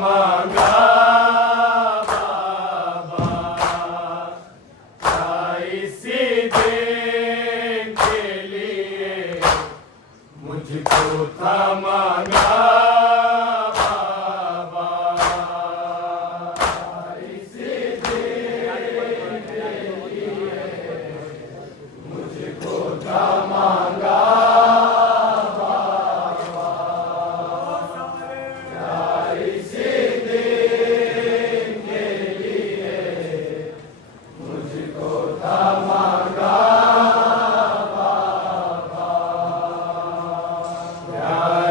मांगा बाबा, इसी दिन के लिए मुझको था मांगा बाबा, इसी दिन के लिए मुझको था मांगा इसी दिन के लिए मुझको था मांगा बाबा,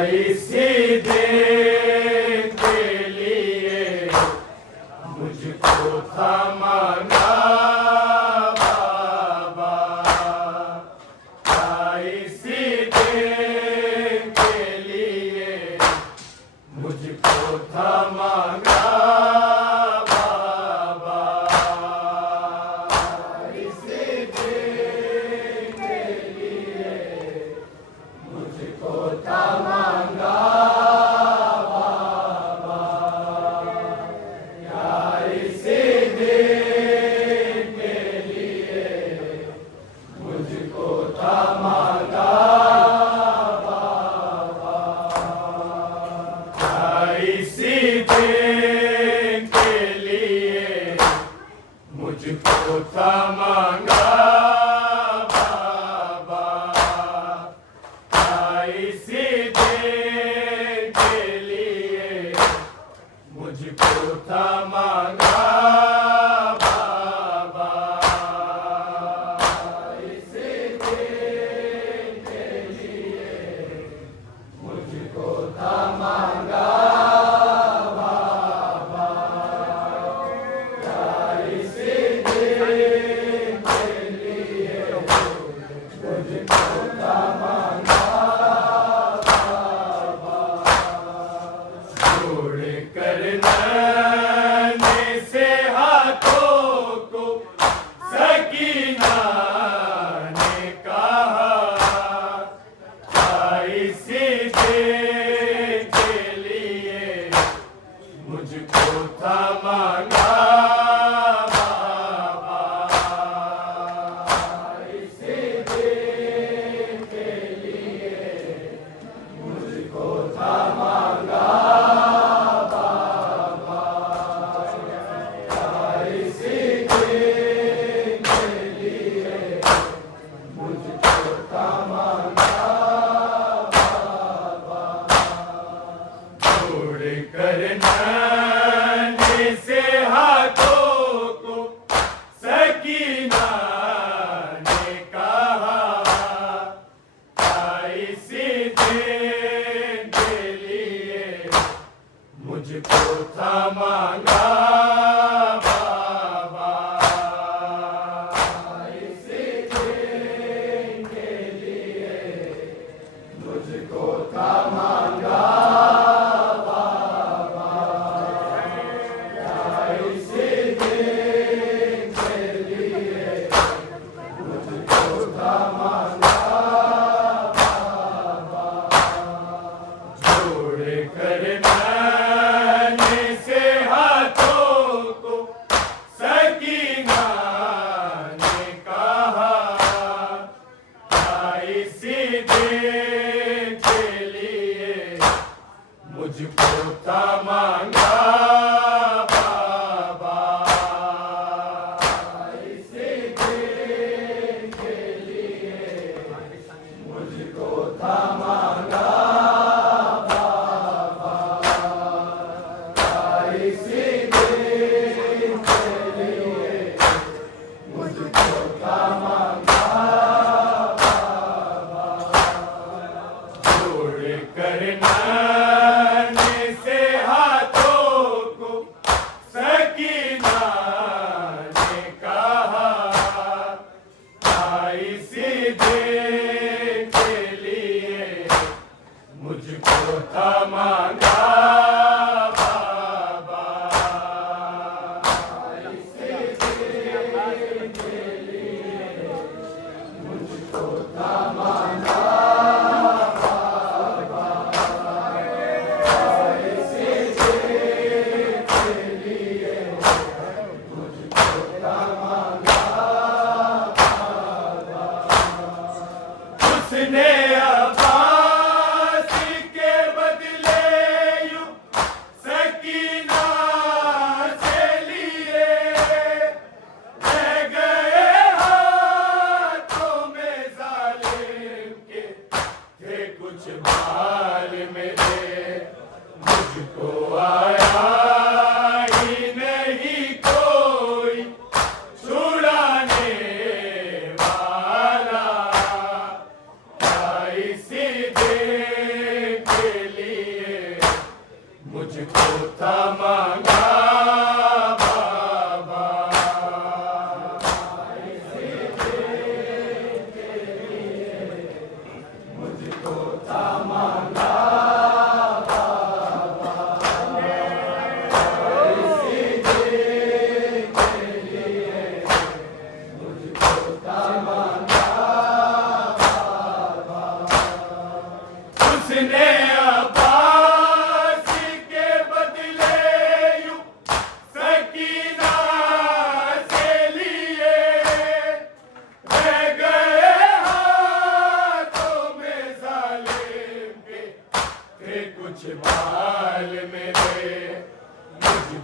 इसी दिन के लिए मुझको था मांगा बाबा, इसी दिन के लिए मुझको था मांगा बाबा, इसी दिन के लिए मुझको था मांगा बाबा, इसी दिन के लिए मुझको था मांगा बाबा, इसी दिन के लिए मुझको था मांगा बाबा, इसी दिन के लिए मुझको था मांगा बाबा, इसी दिन के लिए मुझको था मांगा जोड़ कर नैने से हाथों को सकीना ने कहा, इसी दिन के लिए मुझको था मांगा बाबा, इसी दिन के लिए मुझको था मांगा बाबा, इसी दिन के लिए मुझको था मांगा बाबा, जोड़ कर नैने से हाथों को सकीना ने कहा, इसी दिन के लिए मुझको था मांगा बाबा, इसी दिन के लिए मुझको था मांगा बाबा, इसी दिन के लिए मुझको था मांगा बाबा, जोड़ कर नैने से हाथों को सकीना ने कहा, इसी दिन के लिए मुझको था मांगा बाबा, इसी दिन के लिए मुझको था मांगा बाबा, इसी दिन के लिए मुझको था मांगा बाबा, जोड़ कर नैने से हाथों को सकीना ने कहा, इसी दिन के लिए मुझको था मांगा बाबा,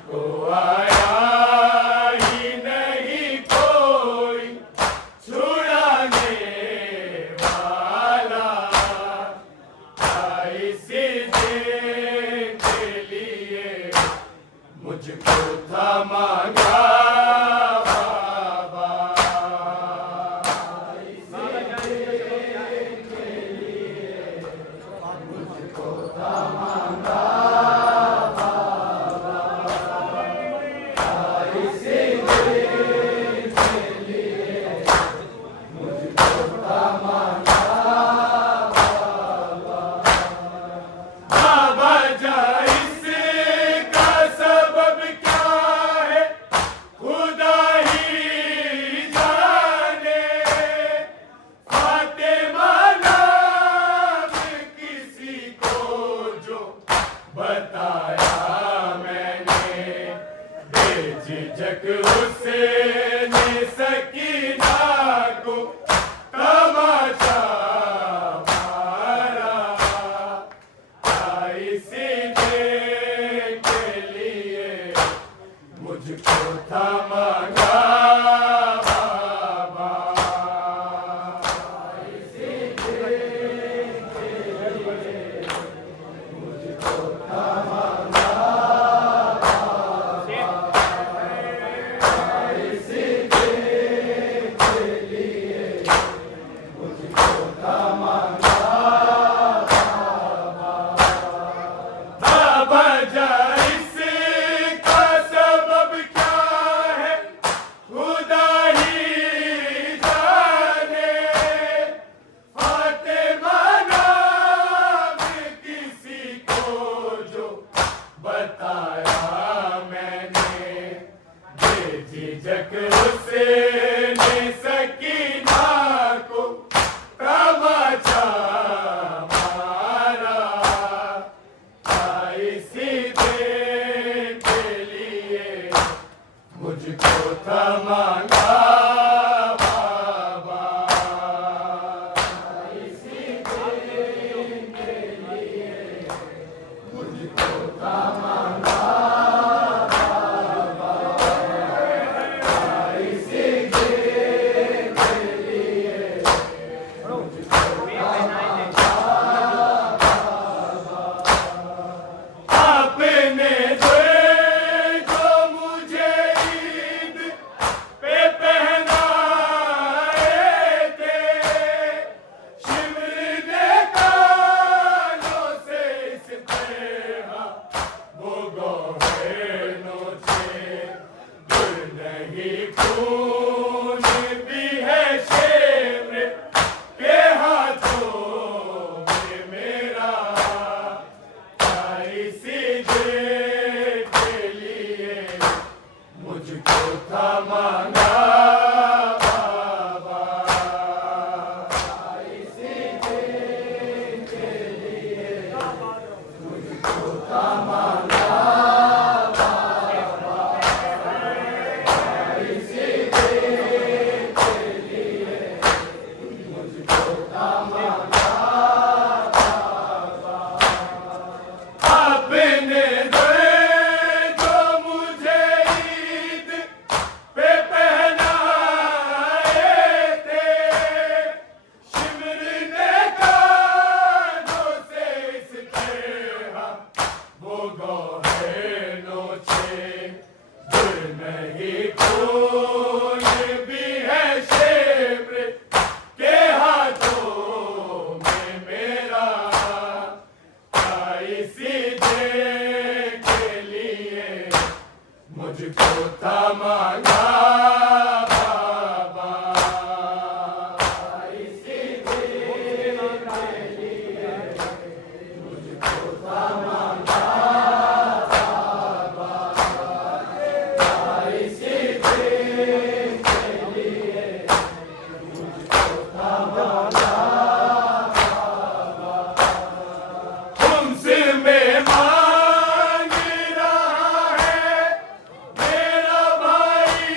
को आया ही नहीं कोई छुड़ाने वाला, इसी दिन के लिए मुझको था मांगा बाबा। इसी दिन के लिए मुझको था मांगा बाबा। इसी दिन के लिए मुझको था मांगा बाबा। जा इसका सबब क्या है खुदा ही जाने, फातिमा नाम किसी को जो बताया मैंने, बेझिझक उसने सकीना को तमाचा मारा। इसी दिन के लिए मुझको था मांगा बाबा। इसी दिन के लिए मुझको था मांगा बाबा। इसी दिन के लिए मुझको था मांगा बाबा। जा इसका सबब क्या है खुदा ही जाने, फातिमा नाम किसी को जो बताया मैंने, बेझिझक उसने सकीना को तमाचा मारा। इसी दिन के लिए मुझको था मांगा बाबा। इसी दिन के लिए मुझको था मांगा बाबा। इसी दिन के लिए मुझको था मांगा आपने जो मुझे ईद पे पहनाए थे, शिमर ने कानों से इस तरह वो गौहर नोचे। दिल नहीं खून भी है शिमर के हाथों में मेरा। इसी दिन के लिए मुझको था मांगा बाबा। इसी दिन के लिए मुझको था मांगा बाबा। इसी दिन के लिए मुझको था मांगा आपने जो मुझे ईद पे पहनाए थे, शिमर ने कानों से इस तरह वो गौहर नोचे। दिल नहीं खून भी है शिमर के हाथों में मेरा। इसी दिन के लिए मुझको था मांगा बाबा। इसी दिन के लिए मुझको था मांगा बाबा। इसी दिन के लिए मुझको था मांगा तुमसे मैं मांग रहा है मेरा भाई।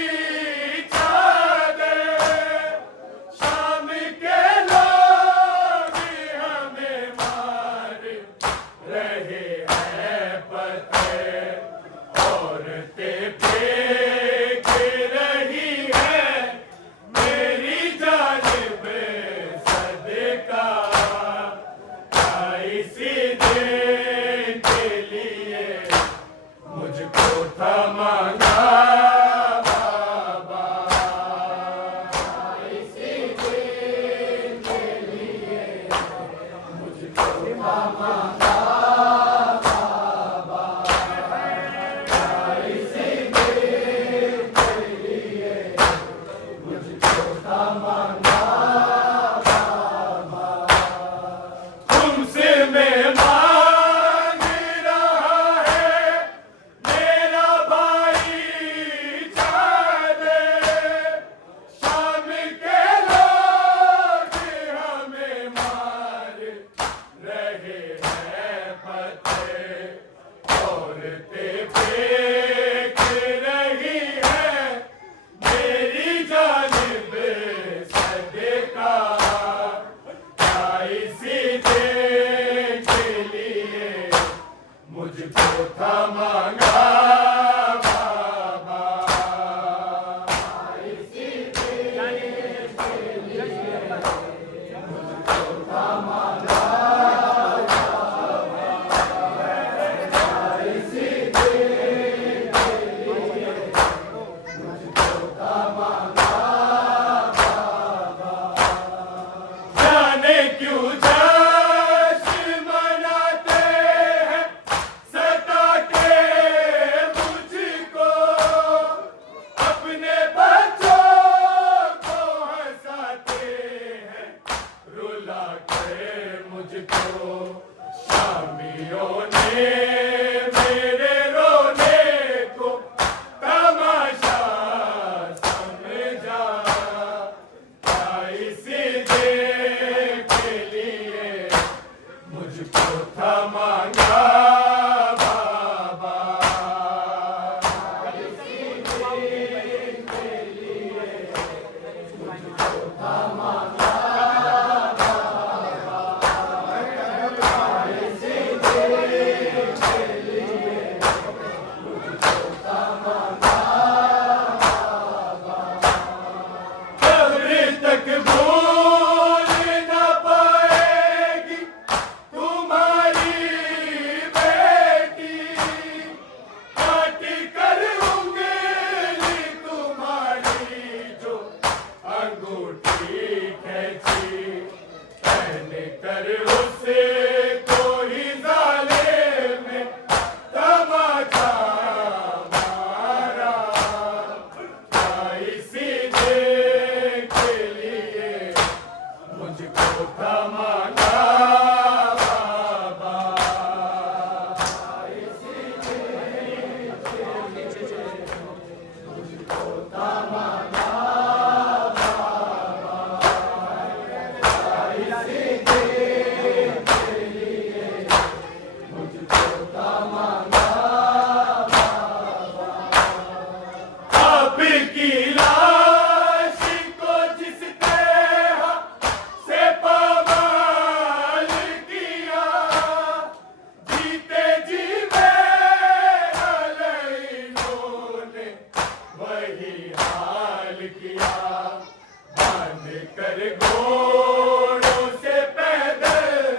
घोड़ों से पैदल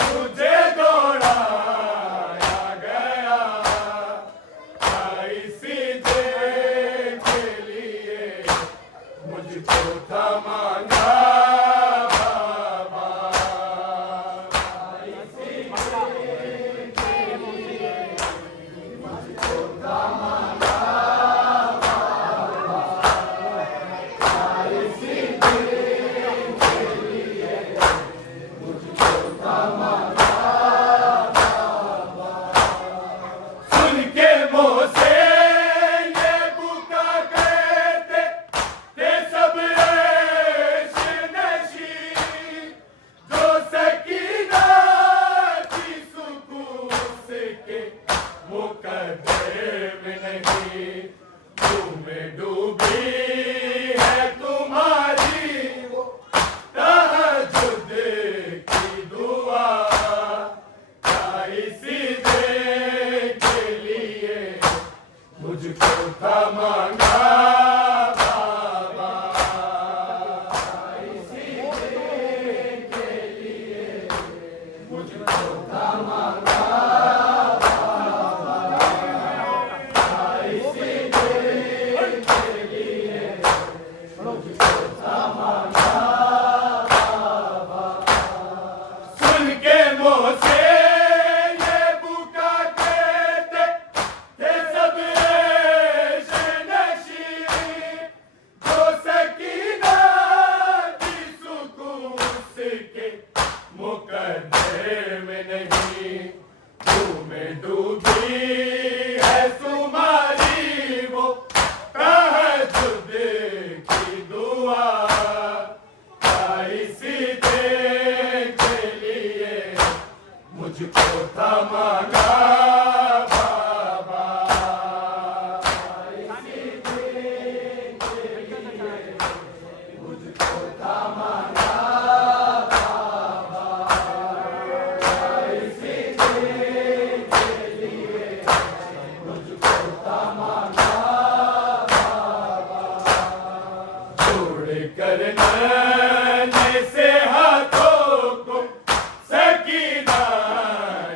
मुझे दौड़ाया गया, इसी देश के लिए मुझको था मांगा बाबा, इसी देश के लिए मुझको था मांगा बाबा, इसी देश के लिए मुझको था मांगा बाबा। सुन के मुँह से ये बुका कहते थे सब ऐश नशी, जो सकीना की सुकून के मुकद्दर में नहीं, तुम्हें डूबी है तुम्हारी वो तहज्जुद की दुआ, इसी देश के लिए मुझको था मांगा बाबा, इसी देश के लिए मुझको था मांगा बाबा, इसी देश के लिए मुझको था मांगा बाबा। सुन के मुँह से ये बुका कहते थे सब ऐश नशी, जो सकीना की सुकून के मुकद्दर में नहीं, तुम्हें डूबी है तुम्हारी वो तहज्जुद की दुआ, इसी देश के लिए मुझको था मांगा बाबा, इसी देश के लिए मुझको था मांगा बाबा, इसी देश के लिए मुझको था मांगा बाबा। जोड़ कर नन्हे से हाथों को सकीना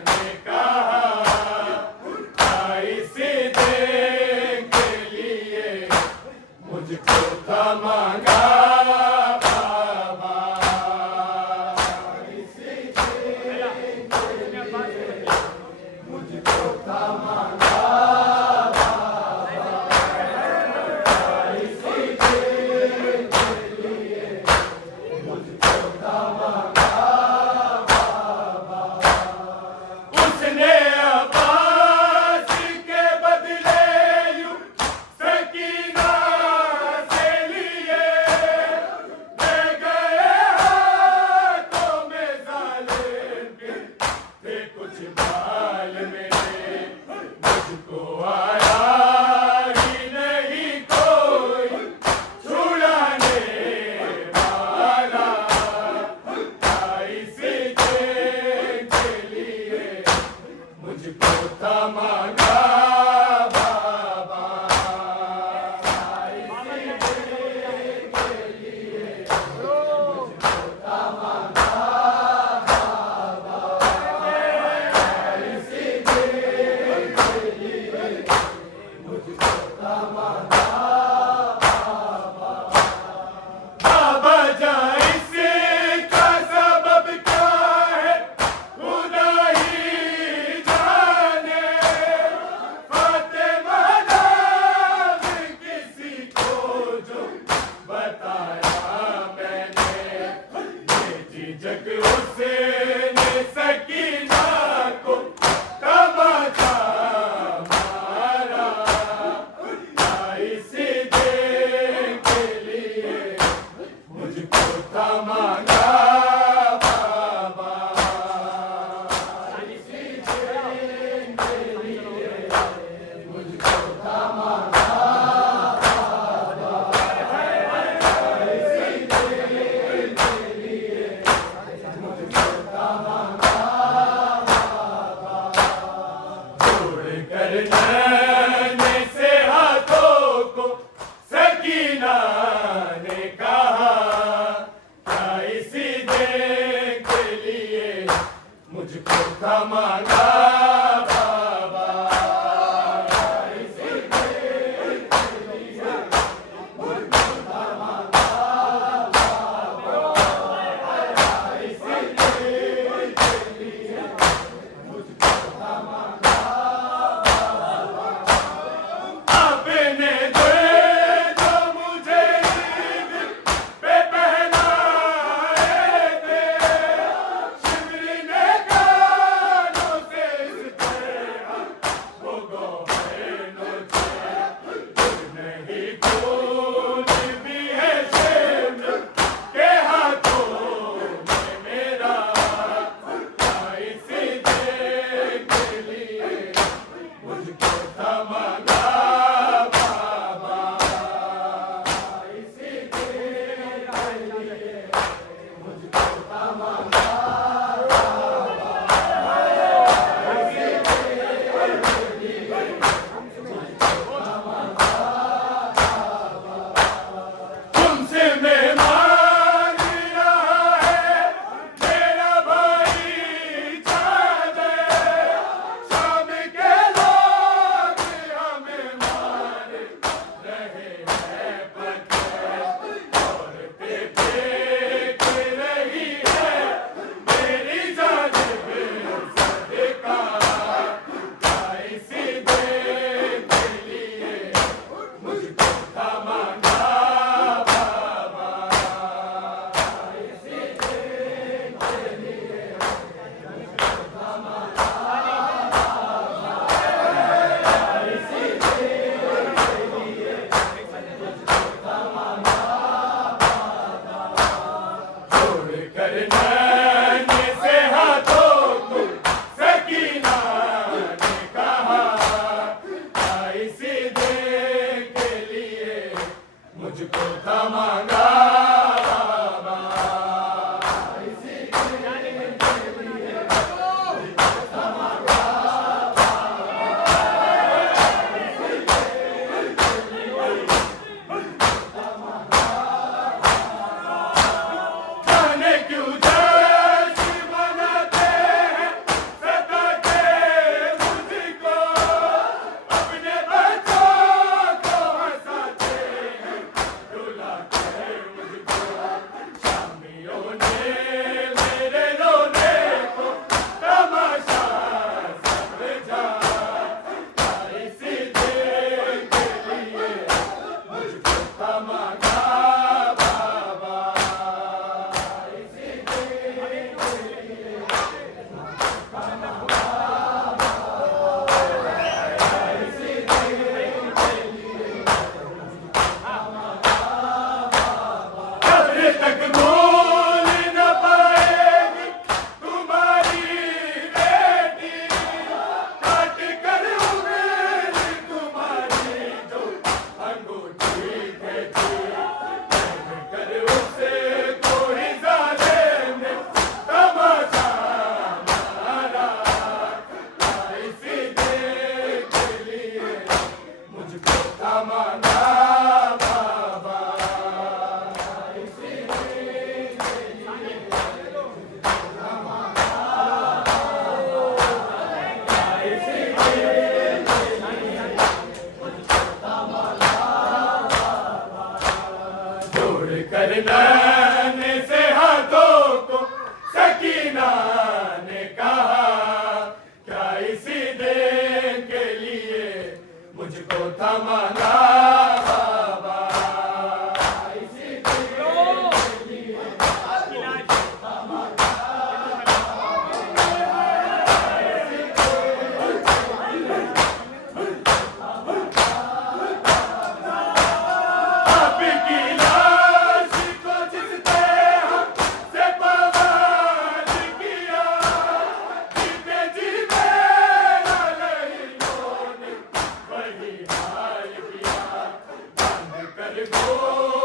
ने कहा, इसी देश के लिए मुझको था मांगा बाबा, इसी देश के लिए मुझको था मांगा बाबा, इसी देश के लिए मुझको था मांगा बाबा। उसने अब्बास के बदले यूं सकीना से लिए, ले गए हाथों में जालिम के थे कुछ बाल मेरे, मुझको आया ही नहीं कोई छुड़ाने वाला, इसी देश के लिए मुझको था मांगा बाबा, इसी देश के लिए मुझको था मांगा बाबा, इसी देश के लिए मुझको था मांगा बाबा। बाबा जान इसका सबब क्या है खुदा ही जाने, फातिमा नाम किसी को जो बताया मैंने, ये झिझक उसने सकीना को तमाचा मारा, था मांगा बाबा, जाने क्यों जैसी बनाते हैं सताते मुझको, अपने बच्चों को हंसाते हैं रुलाते मुझको। शामियों ने मेरे रोने को तमाशा समझा, इसी देर के लिए मुझको था मांगा बाबा, इसी देर के लिए कब्र तक भूल न पाएगी तुम्हारी बेटी, काट कर उंगली तुम्हारी जो अंगूठी भेजी, पहन कर उसे कोई जालिम ने तमाशा मारा, इसी देर के लिए मुझको था मांगा बाबा, इसी देर के लिए इसी देर जोड़ कर नैने से हाथों को सकीना ने कहा, क्या इसी दिन के लिए मुझको था मांगा बाबा, इसी दिन के लिए आपकी लाश को जिसने हमसे बवाल किया, जीते जी मेरा लहरों ने वही हाल किया, बांध कर गोद